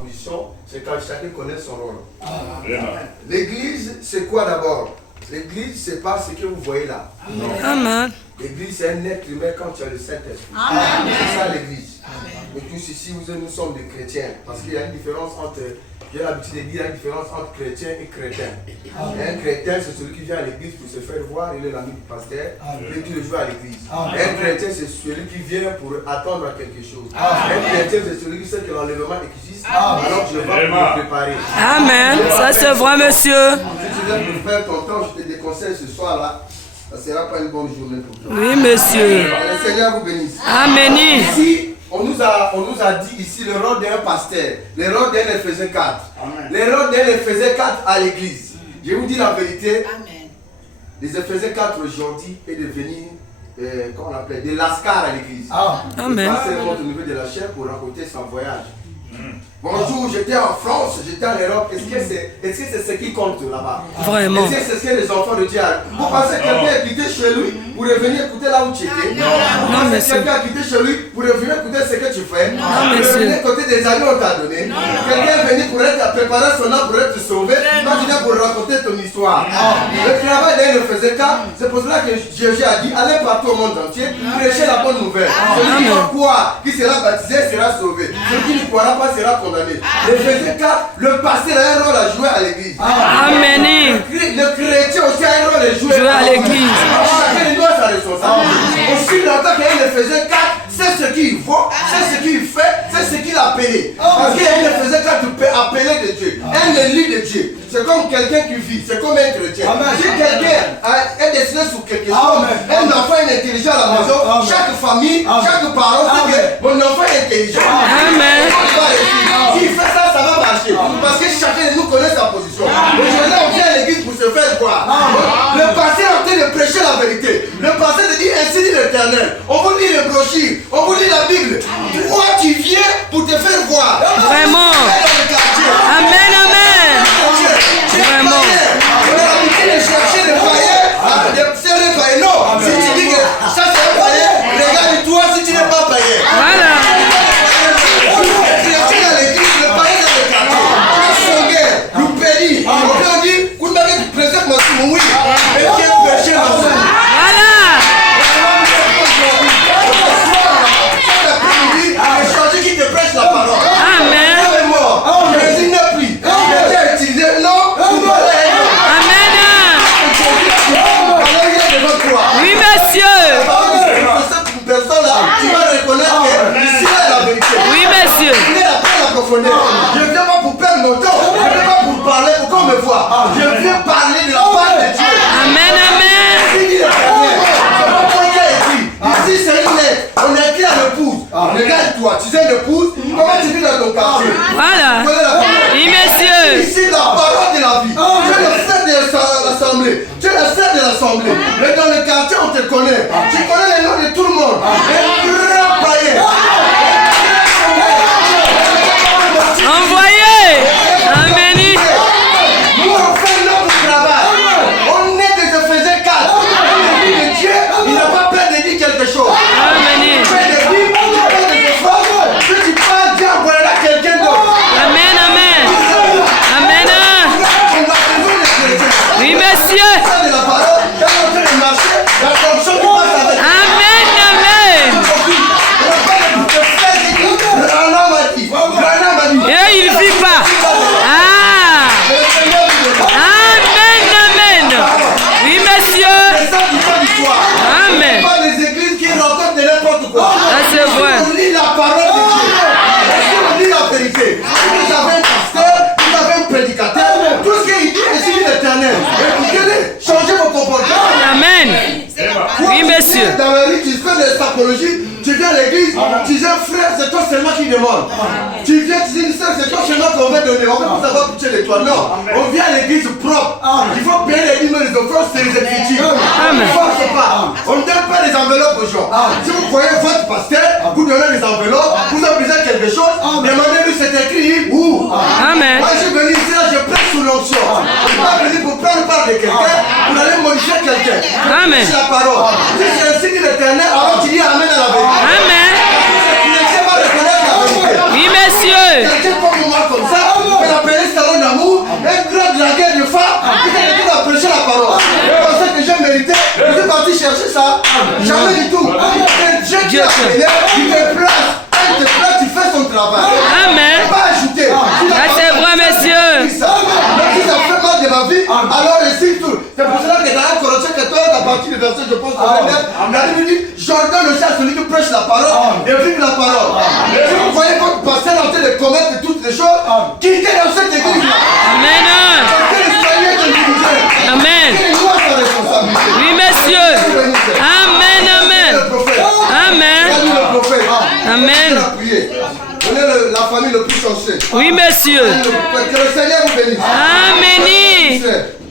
position, c'est quand chacun connaît son rôle. L'église, c'est quoi d'abord? L'église, c'est pas ce que vous voyez là. Amen. L'église, c'est un être humain quand tu as le Saint-Esprit. C'est ça l'église. Mais tous ici, nous sommes des chrétiens. Parce qu'il y a une différence entre, j'ai l'habitude de dire, il y a une différence entre chrétien et chrétien. Un chrétien, c'est celui qui vient à l'église pour se faire voir, il est l'ami du pasteur, et qui le joue à l'église. Un chrétien, c'est celui qui vient pour attendre à quelque chose. Un chrétien, c'est celui qui sait que l'enlèvement existe, alors je vais me préparer. Amen. Ça c'est vrai, monsieur. Si tu viens pour faire ton temps, je te déconseille ce soir-là. Ça ne sera pas une bonne journée pour toi. Oui, monsieur. Le Seigneur vous bénisse. Amen. Ici, on nous a dit ici le rôle d'un pasteur, le rôle d'un Éphésiens 4. Le rôle d'un Éphésiens 4 à l'église. Je vous dis la vérité. Amen. Les Éphésiens 4 aujourd'hui est devenu, comment on appelle, des lascars à l'église. Amen. Le pasteur monte au niveau de la chair pour raconter son voyage. Bonjour, j'étais en France, j'étais en Europe. Est-ce que c'est ce qui compte là-bas? Vraiment. Est-ce que c'est ce que les enfants de Dieu ont? Vous pensez que quelqu'un a quitté chez lui pour revenir écouter là où tu étais? Vous pensez que quelqu'un a quitté chez lui pour revenir écouter ce que tu fais? Pour revenir écouter des amis qu'on t'a donné? Quelqu'un est venu pour être préparer son âme pour être sauvé? Toi tu viens pour raconter ton histoire. Le travail d'un ne faisait qu'un. C'est pour cela que Jésus a dit allez partout au monde entier, prêchez la bonne nouvelle. Celui qui va croire, qui sera baptisé sera sauvé. Celui qui ne croira pas sera condamné. L'Éphésiens 4, le pasteur a un rôle à jouer à l'église. Amen. Le chrétien aussi a un rôle à jouer à l'église. Chacun doit sa responsabilité. Aussi longtemps qu'il y a un Éphésiens 4, c'est ce qu'il faut, c'est ce qu'il fait, c'est ce qu'il a appelé. Parce qu'il y a un Éphésiens 4, tu peux appeler de Dieu. Un élu de Dieu. C'est comme quelqu'un qui vit, c'est comme un chrétien. Si quelqu'un est destiné sur quelque chose, un enfant est intelligent à la maison, chaque famille, chaque parent sait que mon enfant est intelligent. Amen. S'il fait ça, ça va marcher. Parce que chacun de nous connaît sa position. Aujourd'hui, on vient à l'église pour se faire voir. Le pasteur est en train de prêcher la vérité. Le pasteur te dit ainsi dit l'Éternel. On vous lit les brochures, on vous lit la Bible. Toi, tu viens pour te faire voir. Vraiment. Amen, amen. Vraiment. On a l'habitude de chercher des païens, c'est des païens. Non, si tu dis que ça c'est un païen, regarde-toi si tu n'es pas païen. Voilà. Je ne viens pas pour perdre mon temps, je ne viens pas pour parler pour qu'on me voit. Je viens parler de la part de Dieu. Amen, amen. Ici c'est une lettre, on est écrit à l'épouse. Regarde-toi, tu sais l'épouse, comment tu vis dans ton quartier? Voilà. Oui, monsieur. Ici la parole de la vie. Tu es le frère de l'assemblée. Tu es le frère de l'assemblée. Mais dans le quartier on te connaît. Tu connais les noms de tout le monde. Un grand païen. Envoyez. Amen. Nous on fait notre travail. On est des Éphésiens 4. Dieu, il n'a pas peur de dire quelque chose. Amen. Tu fais des bibles, tu fais des efforts. Si tu parles, Dieu envoyera quelqu'un d'autre. Amen, amen. Amen. Oui, monsieur. De la parole, dans en train de marcher, la fonction qui passe avec. Amen, amen. Et il vit pas. Ah. Amen, amen. Oui, monsieur. Amen. Pas des églises qui racontent de n'importe quoi. Ah, c'est vrai. On lit la parole de Dieu. On lit la vérité. Si vous avez un pasteur, vous avez un prédicateur, tout ce qu'il dit est sur l'Éternel. Écoutez-le, changez vos comportements. Amen. Oui, monsieur. Dans la vie, tu fais de l'apologie, tu viens à l'église, tu dis un frère, c'est toi seulement qui demande. Tu viens, tu dis une sœur, c'est toi seulement qu'on va donner. On va pas savoir pitcher les toits. Non, on vient à l'église propre. Il faut payer les dîmes, les offrandes, c'est les écritures. Amen. Force pas. On ne donne pas les enveloppes aux gens. Si vous croyez votre pasteur, vous donnez les enveloppes, vous avez besoin de quelque chose, demandez-lui c'est écrit où. Amen. Moi je suis venu ici, là, je prêche sous l'onction. Je ne suis pas venu pour prendre part de quelqu'un, pour aller modifier quelqu'un. Amen. C'est la parole. Si c'est ainsi dit l'Éternel, alors tu dis Amen à la vérité. Amen. Tu ne sais pas reconnaître la vérité. Oui, monsieur. Quelqu'un comme moi Un grand dragueur de femmes qui t'a dit à prêcher la parole. Et comme ça que j'ai mérité, je suis parti chercher ça. Jamais du tout. Dieu qui a appelé, il te place. Il te place, tu fais son travail. Amen. Pas ajouter. Ça c'est vrai, monsieur. Si ça fait mal de ma vie, alors je signe tout. C'est pour cela que dans un Corinthiens 14, à partir du verset, je pense, la Bible dit, j'ordonne aussi à celui qui prêche la parole de vivre la parole. Si vous voyez votre pasteur en train de commettre toutes les choses, quittez dans cette église. Amen. Amen. Oui, monsieur. Amen, amen. Amen. Amen. Donnez la famille le plus chanceux. Oui, monsieur. Que le Seigneur vous bénisse. Amen.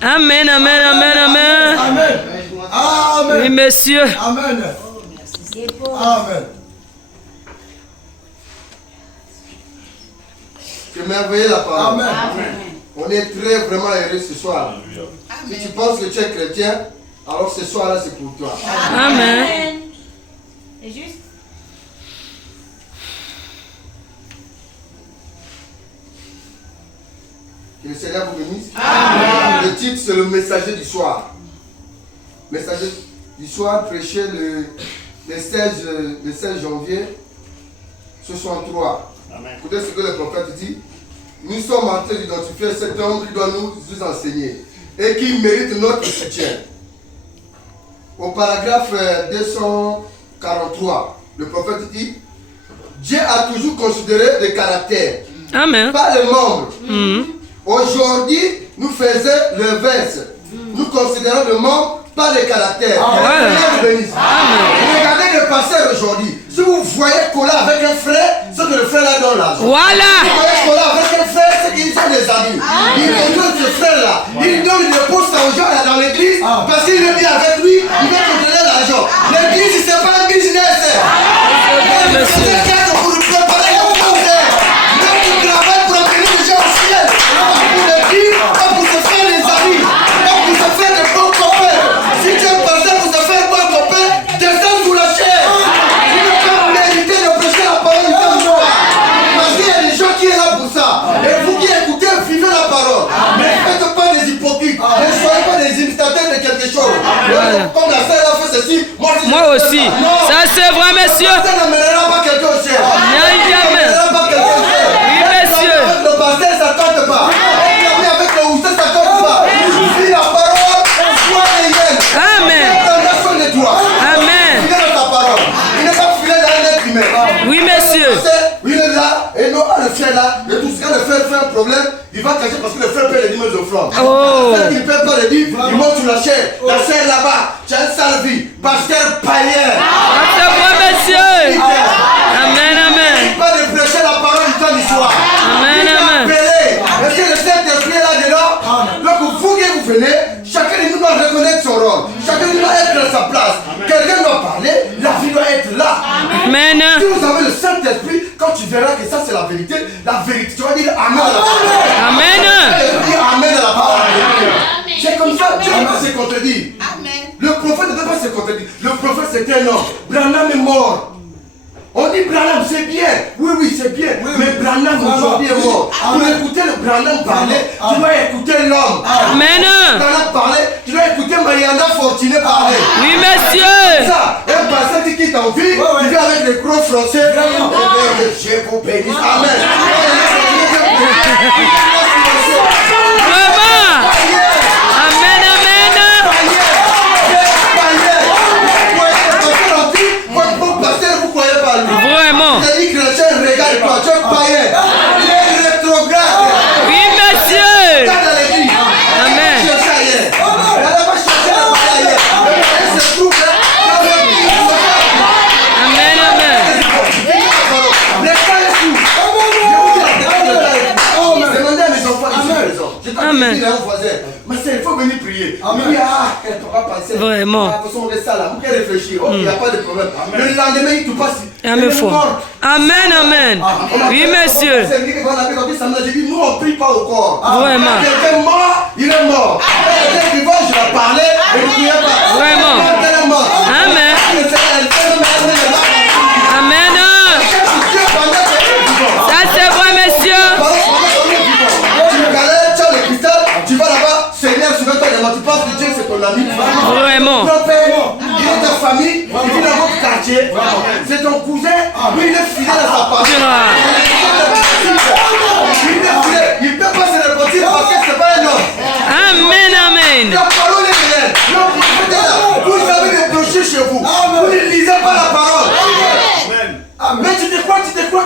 Amen, amen, amen, amen. Amen. Amen. Oui, monsieur. Amen. Amen. Que merveilleux la parole. Amen. On est très vraiment heureux ce soir. Si tu penses que tu es chrétien, alors ce soir-là c'est pour toi. Amen. C'est juste. Que le Seigneur vous bénisse. Amen. Le titre c'est le messager du soir. Messager du soir prêché le 16 janvier 63. Écoutez ce que le prophète dit. Nous sommes en train d'identifier cet homme qui doit nous enseigner et qui mérite notre soutien. Au paragraphe 243, le prophète dit: Dieu a toujours considéré le caractère, Amen. pas les membres. Aujourd'hui, nous faisons le verse. Nous considérons le membre, pas le caractère. Regardez le pasteur aujourd'hui. Si vous voyez Cola avec un frère, c'est que le frère là donne l'argent. Voilà. Si vous voyez Cola avec un frère, c'est qu'ils sont des amis. Il donne ce frère là. Il donne le poste aux gens là dans l'église parce qu'il est bien avec lui. Il va contrôler l'argent. L'église, c'est pas un business. C'est pour préparer le projet. Même pour travailler pour amener les gens au ciel. Pour l'église, pas pour se faire des amis. Pas pour se faire des bons copains. Si tu es pasteur pour se faire un bon copain, descends sous la chair. Tu ne peux pas mériter de prêcher la parole du soir. Parce qu'il y a des gens qui sont là pour ça. Et vous qui écoutez, vivez la parole. Ne faites pas des hypocrites. Ne soyez pas des imitateurs de quelque chose. Comme la sœur a fait ceci, moi aussi. Ça c'est vrai, monsieur. Ça n'amènera pas quelqu'un au ciel. Jamais. Ça n'amènera pas quelqu'un au ciel. Oui, monsieur. Le pasteur, ça ne tente pas. Avec le ousté, ça ne tente pas. Vis la parole, sois réel. Amen. Sois de toi. Amen. Il est dans ta parole. Il n'est pas filé dans un être humain. Oui, monsieur. Il est là, et non, le frère là, et tout ce que le frère fait un problème, il va cacher parce que le frère paie les 10 000 offrandes. Oh. Le frère qui ne paie pas les 10, il monte sur la chair. La chair là-bas, tu as une sale vie. Pasteur païen. Ça c'est vrai, monsieur. Amen, amen. Il va de prêcher la parole du temps du soir. Amen, amen. Est-ce que le Saint-Esprit est là-dedans? Donc vous qui vous venez, chacun de nous doit reconnaître son rôle. Chacun de nous doit être dans sa place. Quelqu'un doit parler, la vie doit être là. Amen. Si vous avez le Saint-Esprit, quand tu verras que ça c'est la vérité, tu vas dire Amen à la parole. Amen. Tu vas dire Amen à la parole. C'est comme ça, Dieu ne peut pas se contredire. Le prophète ne peut pas se contredire. Le prophète c'est un homme. Branham est mort. On dit Branham, c'est bien. Oui, c'est bien. Mais Branham aujourd'hui est mort. Pour écouter le Branham parler, tu dois écouter l'homme. Amen. Branham parler, tu dois écouter Mariana Fortuné parler. Oui, monsieur. Ça, un pasteur qui quitte en vie, il vient avec les gros français. Dieu vous bénisse. Amen. Vraiment. Amen, amen. Vous croyez pas lui. Vraiment. Il a dit chrétien, regarde-toi, tu es païen. Il est rétrograde. Oui, monsieur. Regarde dans l'église. Amen. Cherche ailleurs. Elle va chercher la paix ailleurs. Elle se trouve là. Amen, amen. Le temps est fou. Demandez à mes enfants ici présents. Je t'en dis à un voisin. Mais il faut venir prier. Il dit, elle ne peut pas passer. Vraiment. Parce qu'on reste là. Vous pouvez réfléchir. Il n'y a pas de problème. Le lendemain, il te passe. Amen. Amen, amen. Oui, monsieur. J'ai dit, nous on ne prie pas au corps. Vraiment. Quelqu'un mort, il est mort. Quelqu'un qui va, je vais parler et vous ne priez pas. Vraiment. Amen. Amen. Ça c'est vrai, monsieur. Vraiment. Ton père, il est ta famille, il vit dans votre quartier. C'est ton cousin, lui il est fidèle à sa parole. Il ne peut pas se repentir parce que c'est pas un homme. Amen, amen. La parole est réelle. L'homme prophète est là. Vous avez des péchés chez vous. Vous ne lisez pas la parole. Mais tu te crois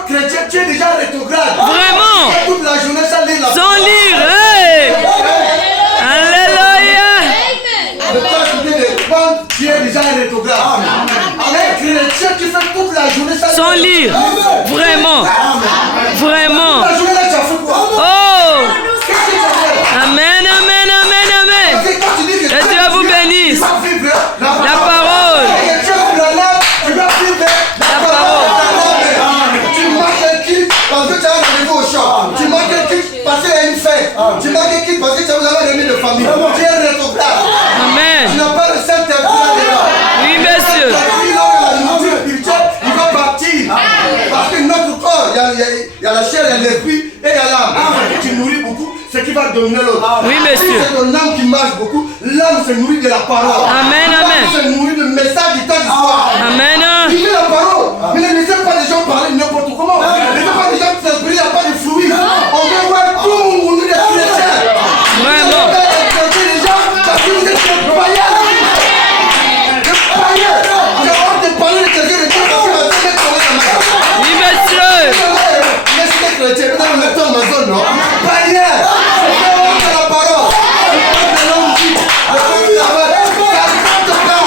chrétien, tu es déjà rétrograde. Vraiment. Toute la journée, ça lit la parole. Sans lire. Hey. Alléluia. Le temps que tu es déjà rétrograde. Un chrétien qui fait toute la journée, ça lit. Sans lire. Vraiment. Vraiment. La journée, là, tu as fait quoi? Oh. Qu'est-ce que tu as fait? Amen, amen, amen, amen. Parce que quand tu dis que Que Dieu vous bénisse. tu vas vivre La parole. Et que tu as la lame, tu vas vivre la parole. Tu manques un kit parce que tu as un rendez-vous au champ. Tu manques un kit parce qu'il y a une fête. Tu manques un kit parce que tu as un ami de famille. Tu es rétrograde. Tu Amen. n'as pas le Saint-Esprit là. Oui, monsieur. La nourriture spirituelle, il va partir. Parce que notre corps, il y a la chair, il y a l'esprit et il y a l'âme. Tu nourris beaucoup, c'est qui va dominer l'autre. Oui, Si monsieur. c'est ton âme qui marche beaucoup, l'âme se nourrit de la parole. Amen, L'âme amen. se nourrit du message du temps d'histoire. Amen. Il fait la parole, mais ne laissez pas les gens parler n'importe comment. Ne laissez pas les gens s'inspirer, il n'y a pas de fruits. On veut voir tout le monde des chrétiens. Vraiment. Vous devez exalter les gens parce que vous êtes des païens. Des païens. J'ai honte de parler de quelqu'un de Dieu parce que ma fille est tombée dans ma tête. Oui, monsieur. Laissez les chrétiens, vous allez mettre en ma zone, non? Païens. C'est pas honte de la parole. C'est l'homme dit. Ça ne compte pas.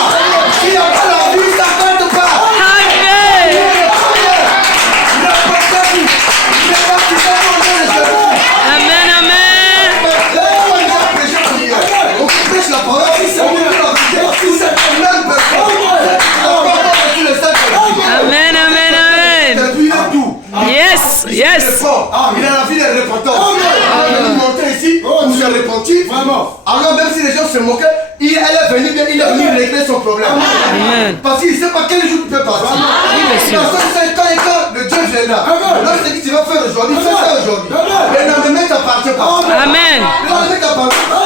S'il n'y a pas la vie, ça ne compte pas. Amen. Amen, amen. Amen, amen, amen. Yes, yes. Il a la vie de repentant. Il est monté ici pour se repentir. Alors même si les gens se moquaient, elle est venue bien, il est venu régler son problème. Amen. Parce qu'il ne sait pas quel jour il peut partir. monsieur. Parce que c'est quand le Dieu viendra. Lorsque tu vas faire aujourd'hui, fais ça aujourd'hui. Mais le lendemain t'appartient pas. Amen. Le lendemain t'appartient pas.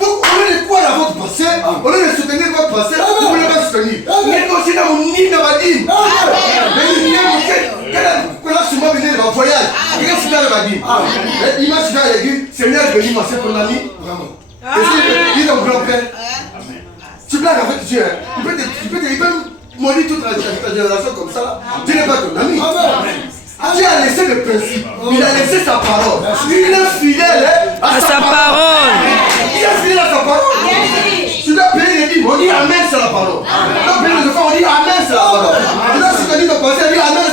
Donc au lieu de croire à votre passé, au lieu de soutenir votre passé, vous ne voulez pas soutenir. Négociez dans mon nid dans ma dîme. Mais il y a souvent venu dans le voyage. Regarde ce qu'il a dit. Il m'a souvent dit, Seigneur, je bénis ma soeur, ton ami. Et il est ton grand-père. Tu blagues avec Dieu. Il peut maudire toute ta génération comme ça. Tu n'es pas ton ami. Dieu a laissé le principe. Il a laissé sa parole. Il est fidèle à sa parole. Il est fidèle à sa parole. Tu dois payer les dîmes. On dit Amen, c'est la parole. Tu dois payer les efforts. On dit Amen, c'est la parole. Tu dois soutenir ton pasteur. On dit Amen,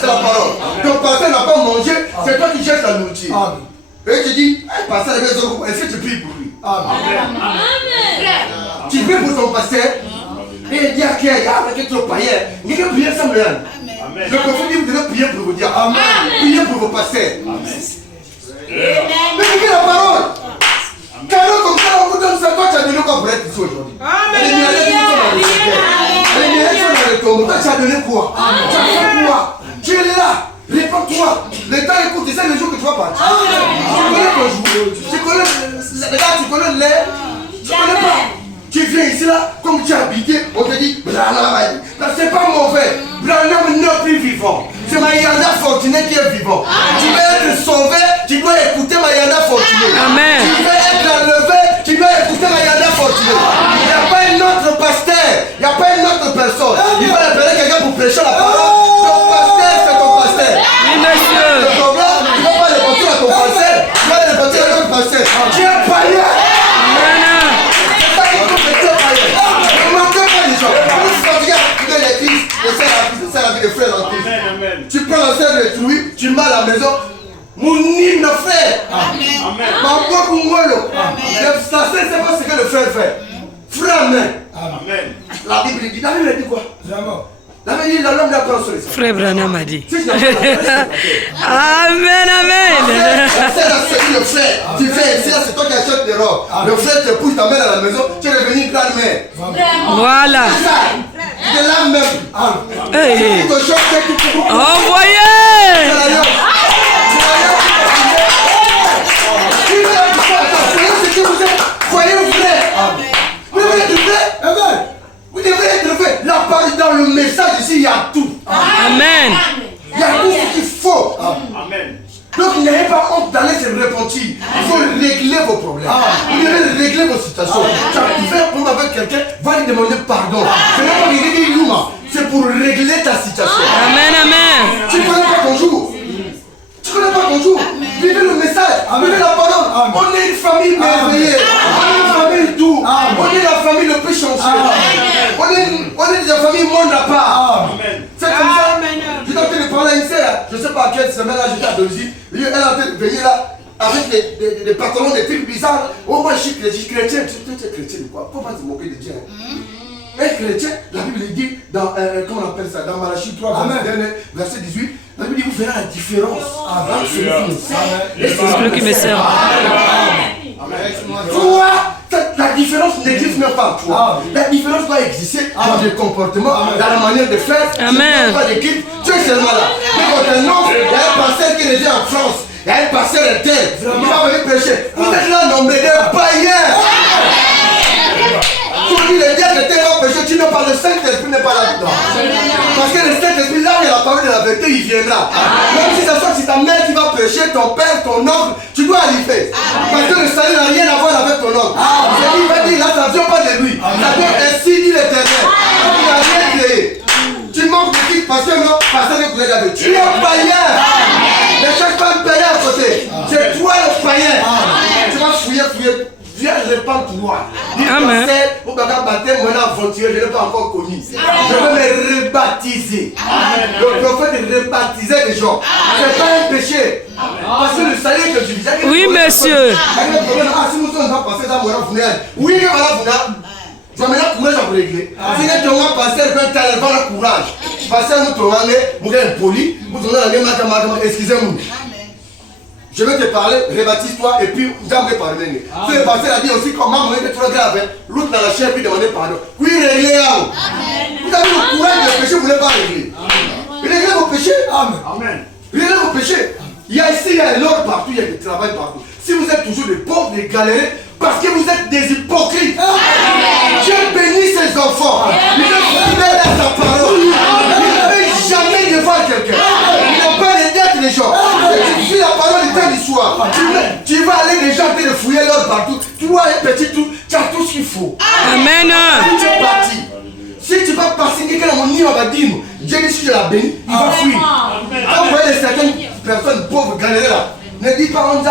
c'est la parole. Ton pasteur n'a pas mangé. C'est toi qui cherches la nourriture. Et tu dis, pasteur, est-ce que tu pries pour lui? Tu pries pour ton pasteur. Et il dit à qui il y a trop païen. Il y a prier sans rien. Le prophète dit, vous devez prier pour vous dire Amen. Priez pour vos pasteurs. Mais écoutez la parole. Cadeau comme ça, on vous donne ça. Toi, tu as donné quoi pour être ici aujourd'hui? Les milliardaires sont dans le tombeau. Toi, tu as donné quoi? Tu as fait quoi? Tu es là. Réponds-toi. Le temps écoute, c'est le jour que tu vas partir. Tu connais ton jour. Tu connais l'air. Tu connais pas. Tu viens ici là, comme tu es habité, on te dit Branham. C'est pas mauvais. Branham n'est plus vivant. C'est Mayanda Fortuné qui est vivant. Tu veux être sauvé, tu dois écouter Mayanda Fortuné. Amen. Tu veux être enlevé, tu dois écouter Mayanda Fortuné. Il n'y a pas un autre pasteur, il n'y a pas une autre personne. Il va appeler quelqu'un pour prêcher la parole. Ton pasteur, c'est ton pasteur. Oui, monsieur. Le problème, tu ne vas pas répondre à ton pasteur, tu vas répondre à ton pasteur. Tu es païen. Tu prends la sœur détruite, tu mets à la maison. Mon hymne frère. Ma voix pour moi. Ça c'est pas ce que le frère fait. Frère, amen. La Bible dit, la Bible dit quoi? La Bible dit, l'homme n'a pas sur Frère Branham a dit. Amen, amen. C'est la série le frère. Tu fais ici, c'est toi qui achètes des robes. Le frère te pousse, t'amène à la maison, tu es devenu grand-mère. Voilà. C'est ça. C'est là même. Hey. Envoyez. Voyez le frère. Vous êtes du frère. Donc, il n'y a pas honte d'aller se repentir. Il faut régler vos problèmes. Vous devez régler vos situations. Tu as fait un problème avec quelqu'un, va lui demander pardon. Ce n'est pas régler Yuma, c'est pour régler ta situation. Amen, amen. Tu ne connais pas ton jour. Tu ne connais pas ton jour. Vivez le message, vivez la parole. On est une famille merveilleuse. On est une famille douce. On est la famille le plus chanceuse. On est des familles monde à part. C'est comme ça. J'étais en train de parler à une sœur. Je ne sais pas à quelle semaine là, j'étais à Belgique. Elle est en train de venir là avec des pantalons, des trucs bizarres. Oh, moi je suis chrétien. Tu es chrétien ou quoi? Pourquoi te moquer de Dieu? Un chrétien, la Bible dit dans, comment on appelle ça, dans Malachie 3, verset 18, la Bible dit vous verrez la différence. C'est celui qui me sert. Toi, la différence n'existe même pas en toi. La différence doit exister dans le comportement, dans la manière de faire. Amen. Pas d'équipe, tu es seulement là. Mais quand un homme, il y a un pasteur qui est déjà en France, il y a un pasteur interne, il va venir prêcher. Vous êtes là nombreux de païens. Pour lui, le diable était là péché, tu n'as pas le Saint-Esprit, n'est pas là-dedans. Parce que le Saint-Esprit, là où il y a la parole de la vérité, il viendra. Même si ça soit si ta mère qui va pécher, ton père, ton oncle, tu dois arriver. Parce que le salut n'a rien à voir avec ton oncle. Il va dire, là, ça ne vient pas de lui. Ça vient ainsi dit l'Éternel. Il n'a rien créé. Tu manques de qui parce que non, parce que vous êtes avec. Tu es un païen. Ne cherche pas un païen à côté. C'est toi le païen. Tu vas fouiller. Viens répandre-toi. Amen. Au bagage baptême, moi, aventuré, je n'ai pas encore connu. Je veux me rebaptiser. Le prophète rebaptisait les gens. C'est pas un péché. Parce que le salut que tu disais. Oui, monsieur. Ah, si nous sommes pas passés dans mon funéraire. Oui, mais voilà, tu vas maintenant courage à vous régler. Si tu as passé le temps, va le courage. Passez à notre rang, vous êtes poli, vous donnez la même excusez-moi. Je vais te parler, rebaptise-toi et puis j'aimerais parler. Tu es passé à dire aussi comment est trop grave. L'autre dans la chair puis demander pardon. Oui, réglez là. Vous avez le courage de péché, vous ne voulez pas régler. Réglez vos péchés. Amen. Réglez vos péchés. Il y a ici, il y a l'or partout, il y a du travail partout. Si vous êtes toujours des pauvres, des galérés, parce que vous êtes des hypocrites. Dieu bénit ses enfants. Il est fidèle à sa parole. Il ne fait jamais devant quelqu'un. Il n'a pas les dettes des gens. Tu suis la parole du temps du soir. Tu vas aller les gens en train de fouiller l'or partout. Tu vois un petit tout, tu as tout ce qu'il faut. Amen. Si tu es parti, si tu vas passer quelqu'un dans mon nid, on va dire, Dieu dit si je la bénis, il va fuir. Quand vous voyez certaines personnes pauvres galérées là, ne dis pas on a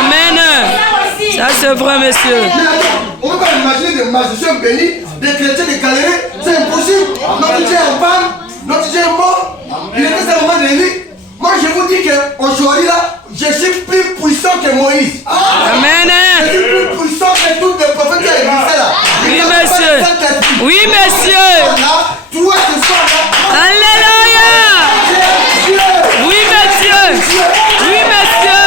Amen. Ça c'est vrai, monsieur. On ne peut pas imaginer des magiciens bénis, des chrétiens des galérés. C'est impossible. Notre Dieu est en panne, notre Dieu est mort. Il était à un moment de lui. Moi je vous dis qu'aujourd'hui là, je suis plus puissant que Moïse. Amen. Je suis plus puissant que tous les prophètes qui existaient là. Oui, monsieur. Oui, monsieur. Toi, ce soir là. Alléluia. Oui, monsieur. Oui, monsieur.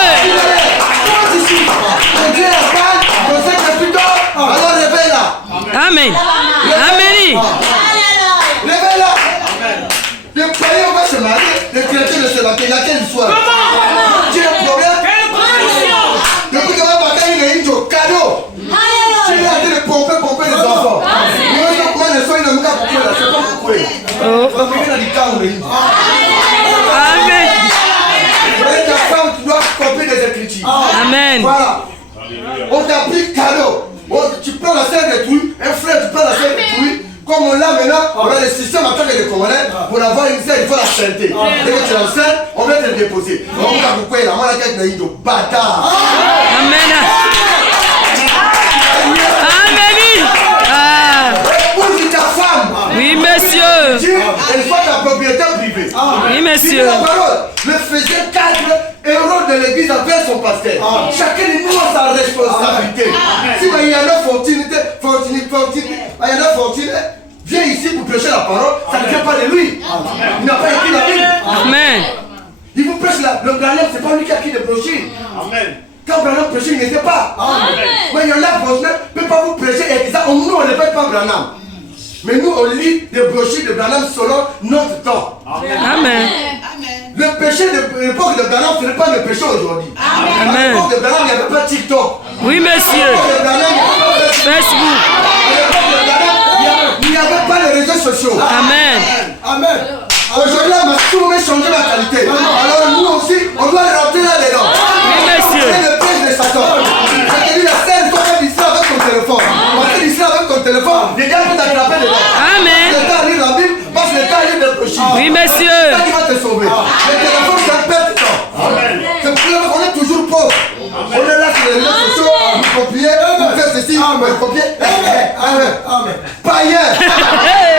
Dieu est pas, on sait que plutôt, alors réveille-la. Amen. Amen. Réveille-la. Le païen va se marier, le chrétien ne se marie. Il y a quelle histoire? Tu as un problème? Depuis que tu vas partir, il y a une cadeau. Tu es en train de pomper les enfants. Moi, je suis un gars pour là, c'est pas pour courir. Amen. Et ta femme, tu dois copier des écritures. Amen. Voilà. On t'a pris cadeau. Tu prends la sœur de Touy, un frère, tu prends la sœur de Touy. Comme on l'a maintenant, on a le système en tant que les Congolais. Pour avoir une sœur, il faut la sainteté. Dès que tu es enceinte, on va te le déposer. On va vous la main à quelqu'un de bâtard. Amen. Amen. Ah. Épouse ta femme. Oui, monsieur. Dieu, elle soit ta propriété privée. Oui, monsieur. La parole le faisait 4 héros de l'église envers son pasteur. Chacun de nous a sa responsabilité. Si il y en a Fortune, viens ici pour prêcher la parole, ça ne vient pas de lui. Il n'a pas écrit la Bible. Amen. Il vous prêche le Branham, c'est pas lui qui a écrit les brochures. Amen. Quand Branham prêchait, il n'était pas. Mais il y en a qui ne peuvent pas vous prêcher exact. Nous, on ne répète pas Branham. Mais nous, on lit des brochures de Branham selon notre temps. Amen. Le péché de l'époque de Branham, ce n'est pas le péché aujourd'hui. Amen. À l'époque de Branham, il n'y avait pas TikTok. Oui, monsieur. À l'époque de Branham, Facebook. à l'époque de Branham, il n'y avait n'y avait pas les réseaux sociaux. Amen. Amen. Aujourd'hui, la masturbation a changé la qualité. Alors nous aussi, on doit rentrer là-dedans. Oui, monsieur. C'est le piège de Satan. Je te dis, la scène, toi, tu dis avec ton téléphone. Parce que tu dis avec ton téléphone, les gars vont t'attraper dedans. Amen. Le temps à lire la Bible, parce que le temps à lire le prochain. Oui, monsieur. C'est ça qui va te sauver. Le téléphone, ça perd du temps. C'est pour ça qu'on est toujours pauvre. On est là sur les réseaux sociaux, vous copiez, vous faites ceci, vous copiez. Amen. Amen. Païen. Amen.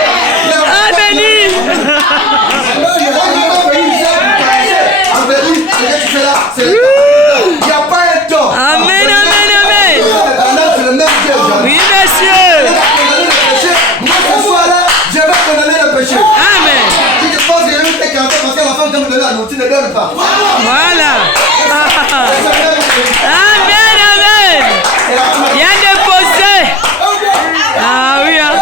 Il n'y a pas un temps. Amen, amen, amen. C'est le même Dieu. Oui, monsieur. Moi, ce soir-là, je vais condamner le péché. Amen. Si tu penses que je vais te canter parce que la femme vient me donner la nourriture, ne donne pas. Voilà. Amen, amen. Il y a déposé. Ah oui, hein.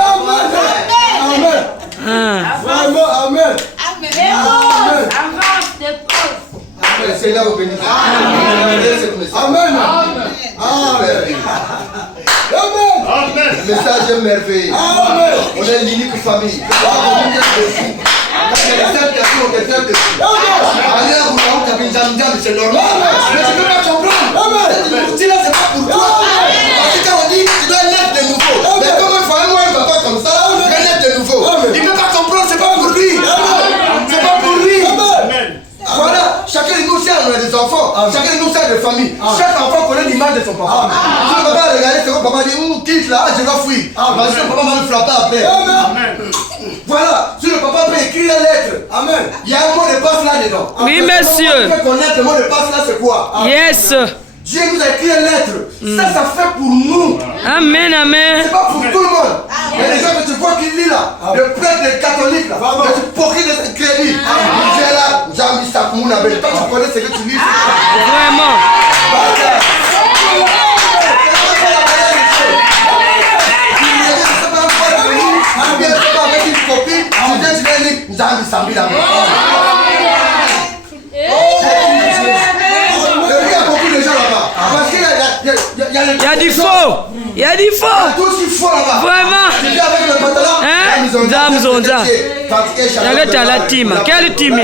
Amen. Ah. Vraiment, amen. Le Seigneur vous bénisse. Amen. Amen. Le message est merveilleux. Amen. On est l'unique famille. C'est normal. Mais tu ne peux pas comprendre. Cette là c'est pas pour toi. Parce que quand on dit tu dois naître de nouveau. Mais comme il faut un mois, il ne va pas comme ça. Il doit naître de nouveau. Il ne peut pas comprendre, c'est pas pour lui. C'est pas pour lui. Voilà, chacun de nous sait, on a des enfants, chacun de nous sait des familles. Chaque enfant connaît l'image de son papa. Si le papa regarde, c'est quoi papa dit, quitte là, je vais fuir. Parce que le papa va me frapper après. Voilà, si le papa peut écrire une lettre, amen. Il y a un mot de passe là-dedans. Oui, monsieur. On peut connaître le mot de passe là, c'est quoi? Yes. Dieu nous a écrit une lettre. Ça fait pour nous. Amen, amen. C'est pas pour tout le monde. Il y a des gens que tu vois qui lit là, le prêtre des catholiques là, que tu poquis de ce crédit. Tu es là, Jambi Sakouna, mais toi tu connais ce que tu lis. Vraiment. Avec une copine, tu viens lire Jambi Sambi là. Il y a beaucoup de gens là-bas. Parce qu'il Il y a du faux. Il y a du faux. tout ce qu'il faut là-bas. Vraiment. Tu viens avec le pantalon. Hein? Zamzonza. Regarde à la team. Quelle team?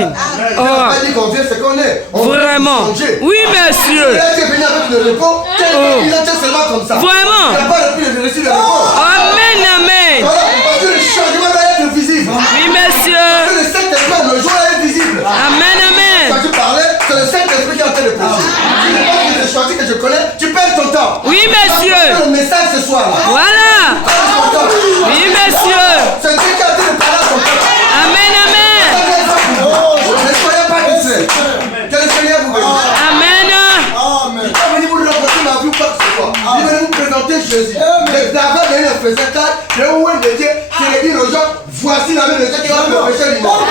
On n'a pas dit qu'on vient, c'est qu'on est. Vraiment. Oui, monsieur. Il est venu avec le repos. Il était seulement comme ça. Vraiment. Il n'a pas reçu le repos. Amen, amen. Voilà, parce que le changement doit être visible. Oui, monsieur. Parce que le Saint-Esprit, le jour est visible. Amen, amen. Quand tu parlais, c'est le Saint-Esprit qui est en train de prêcher. Si tu penses que je choisis que je connais, tu perds ton temps. Oui, monsieur. Le message ce soir là. Voilà. Oui, monsieur. C'est Dieu qui est en train de parler à ton peuple. Amen, amen. Ne soyez pas distrait. Que le Seigneur vous bénisse. Amen. Amen. Il n'est pas venu vous raconter ma vie ou quoi que ce soit. Il est venu vous présenter Jésus. Le David venu le faisait 4. Le où est le Dieu, c'est de dire aux gens, voici la main de Dieu qui va me pécher du monde.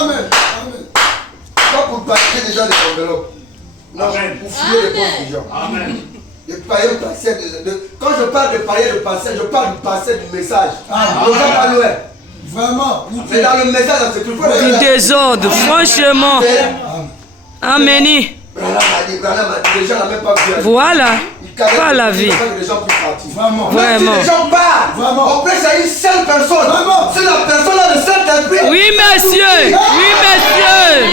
Amen. Pas pour passer des gens des enveloppes. Non, pour fouiller les pauvres des gens. Les païens passaient quand je parle de païens de passé, je parle du passé du message. On va pas loin. Vraiment. C'est dans le message, dans ce qu'il faut. Du désordre, franchement. Amen. Branham a dit, les gens n'ont même pas vu. Voilà. Pas la vie. Les gens puissent partir. Vraiment. Vraiment. Si les gens partent, Vraiment. on prêche à une seule personne. Vraiment. C'est la personne là, le Saint-Esprit. Oui, monsieur. Oui,